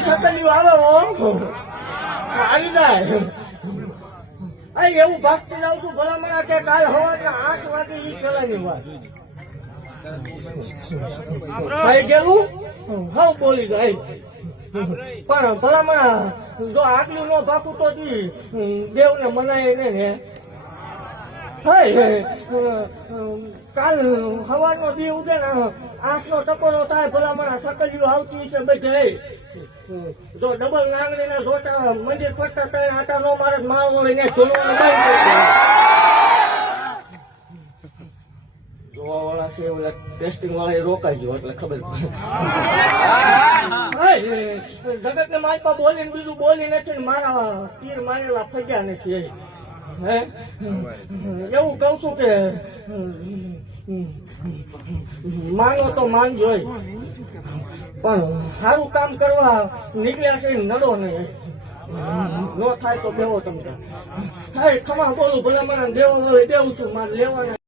સકલ્યું આવે આવી જાય એવું ભાગતી જાઉં છું ભલામણા કે કાલ સવારના 8 વાગે ઈ પેલાની વાત થઈ ગયેલું હવ બોલી જાય પણ ભલામણા જો આટલું નો ભાગું તો દેવને મનાય ને કાલ સવારનો દી ઉગે ને 8નો ટકોરો થાય ભલામણા સકલિયું આવતી છે બધે જો ડબલ નાંગણી ના જોટા મંદિર ફરતા 3 આટા નો મારે માળો લઈને ઝૂલવાનું જોવા વાળા છે ઓલા ટેસ્ટિંગ વાળા રોકાઈ ગયો એટલે ખબર જગત ને માલપા બોલીને બીજું બોલી નથી ને મારા તીર મારેલા ફગ્યા નથી એવું કઉ છું કે માનો તો માનજો પણ સારું કામ કરવા નીકળ્યા છે નડો નહીં નો થાય તો બેવો તમને ખમા બોલું ભલે મને દેવા વાળે દેવું છું મારે લેવાના